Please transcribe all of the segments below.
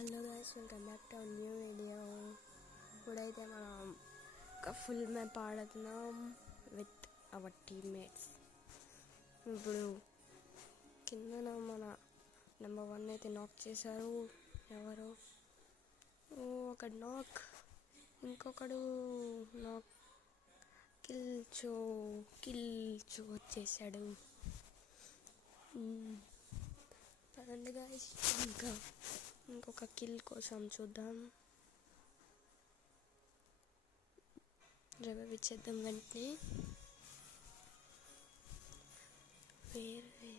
Hello guys, welcome back to new video. ఇప్పుడైతే మనం ఒక ఫుల్ మ్యాప్ ఆడుతున్నాం విత్ అవర్ టీమ్మేట్స్. ఇప్పుడు కిందన మన నెంబర్ 1 అయితే నాక్ చేశారు. ఎవరు? ఒకడు నాక్, ఇంకొకడు నాక్, కిల్చో వచ్చేసాడు. పదండి గైస్, ఇంకొక కిల్ కోసం చూద్దాం. రివైవ్ ఇచ్చేద్దాం వెంటనే. వేరేది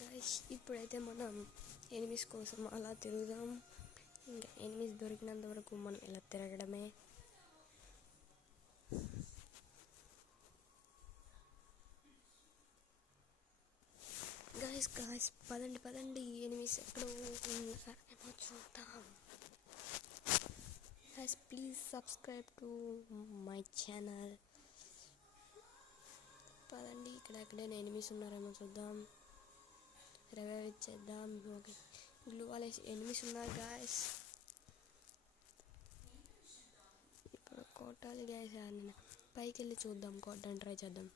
గైస్, ఇప్పుడైతే మనం ఎనిమిస్ కోసం అలా తిరుగుదాం. ఇంకా ఎనిమిస్ దొరికినంత వరకు మనం ఇలా తిరగడమే. గాయస్ పదండి, ఎనిమిస్ ఎక్కడో ఉన్నారేమో చూద్దాం. Guys please subscribe to my channel. పదండి, ఎక్కడైనా ఎనిమిస్ ఉన్నారేమో చూద్దాం. రివైవ్ ఇచ్చేద్దాం. ఓకే, గ్లూ వాల్ ఎనిమిస్ ఉన్నారు గాయస్. ఇప్పుడు కొట్టాలి గాయస్. పైకి వెళ్ళి చూద్దాం, కొట్టడానికి ట్రై చేద్దాం.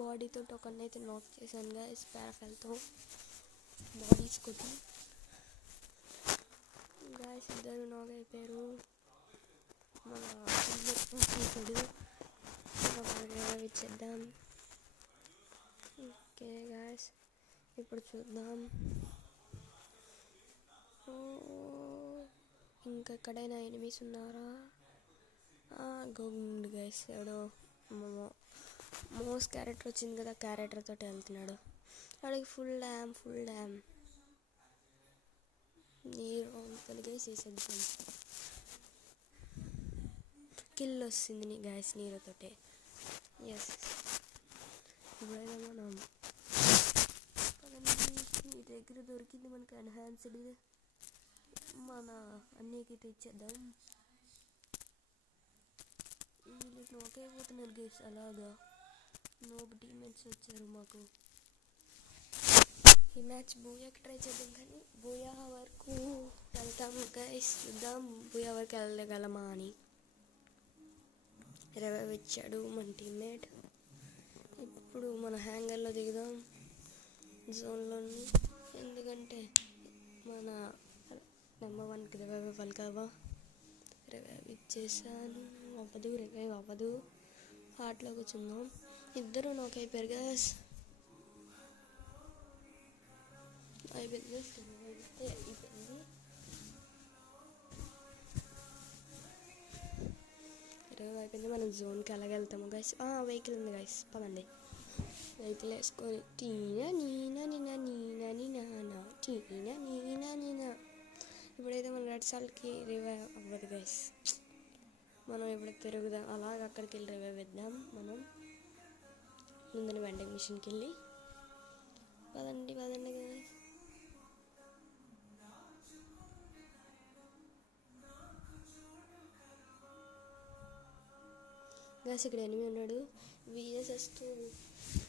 బాడీతో ఒకరిని అయితే నాక్ చేశాను గాయస్, పారాఫెల్తో బాడీస్ కొట్టి. గాయస్ ఇద్దరు నాక్ అయిపోయారు. మన తీసాడు. రివైవ్ ఇచ్చేద్దాం. ఓకే గాయస్, ఇప్పుడు చూద్దాం ఇంకెక్కడైనా ఎనిమిస్ ఉన్నారా. గోవింద్ గైస్, ఎవడో మోస్ క్యారెక్టర్ వచ్చింది కదా, క్యారెక్టర్ తోటి వెళ్తున్నాడు. వాడికి ఫుల్ డ్యామ్ నీరు గైస్ వేసేద్దాం. కిల్ వస్తుంది గైస్ నీరుతోటే. ఎస్, ఇప్పుడైనా మనం ఈ దగ్గర దొరికింది మనకి ఎన్హాన్స్డ్. మన అన్నికి తెచ్చేద్దాం. వీళ్ళకి ఒకే పోతున్నారు గైస్. అలాగా నోబ్ టీమ్మేట్స్ వచ్చారు మాకు. ఈ మ్యాచ్ బూయాకి ట్రై చేద్దాం, కానీ బూయా వరకు వెళ్తాం గైస్. చూద్దాం బూయా వరకు వెళ్ళగలమా అని. రివైవ్ ఇచ్చాడు మన టీమ్మేట్. ఇప్పుడు మన హ్యాంగర్లో దిగుదాం జోన్లోని, ఎందుకంటే మన నెంబర్ 1కి రివైవ్ ఇవ్వాలి కదా. రివైవ్ ఇచ్చేసాను. రివైవ్ అవ్వదు. హార్ట్లో కూర్చుందాం. ఇద్దరు నాకు అయిపోయారు గైస్. అయిపోయింది. రివైవ్ అయిపోయింది. మనం జోన్కి ఎలాగెళ్తాము గైస్. వెహికల్ ఉంది గైస్, పదండి. వెహికల్ వేసుకొని ఇప్పుడైతే మన రెడ్ సాల్ట్కి రివైవ్ అవ్వదు గైస్. మనం ఇప్పుడు తిరుగుదాం, అలాగ అక్కడికి వెళ్ళి రివైవ్ ఇద్దాం. మనం ముందున వెండింగ్ మిషన్కి వెళ్ళి పదండి గైస్. ఇక్కడ ఎనిమిది ఉన్నాడు. విఎస్ఎస్తో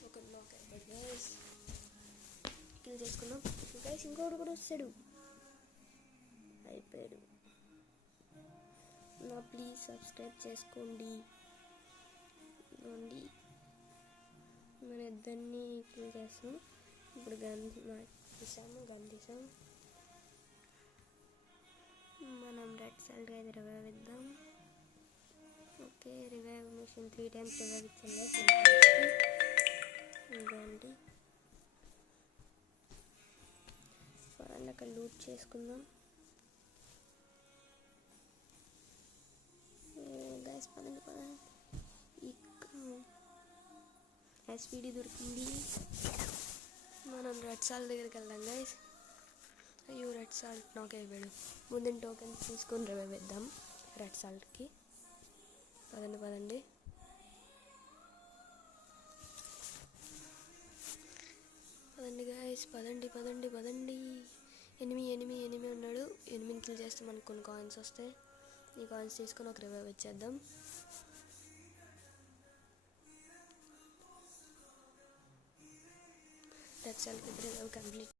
ఒక నాక్ అయిపోయాడు గైస్. కిల్ చేసుకున్నాం గైస్. ఇంకోటి కూడా వస్తాడు. అయిపోయాడు. ప్లీజ్ సబ్స్క్రైబ్ చేసుకోండి. మన ఇద్దరిని కిల్ చేస్తాం. ఇప్పుడు గన్ తీసాం. మనం రెడ్ సాల్ట్ అయితే రివైవ్ ఇద్దాం. Okay, revive mission 3 times revive ఇచ్చింది. ఇంకోండి అక్కడ లూట్ చేసుకుందాం గైస్. పదండి. ఎస్పీడీ దొరికింది. మనం రెడ్ సాల్ట్ దగ్గరికి వెళ్దాం గైస్. అయ్యో, రెడ్ సాల్ట్ నాక్ అయిపోయాడు. ముందు టోకెన్ తీసుకొని రివైవ్ ఇద్దాం రెడ్ సాల్ట్కి. పదండి. గైస్, పదండి పదండి పదండి. ఎనిమి ఉన్నాడు. ఎనిమిని కిల్ చేస్తే మనకు కొన్ని కాయిన్స్ వస్తాయి. ఈ కాయిన్స్ తీసుకొని ఒక రివైవ్ ఇచ్చేద్దాం. రెడ్ సెల్కి రివైవ్ కంప్లీట్.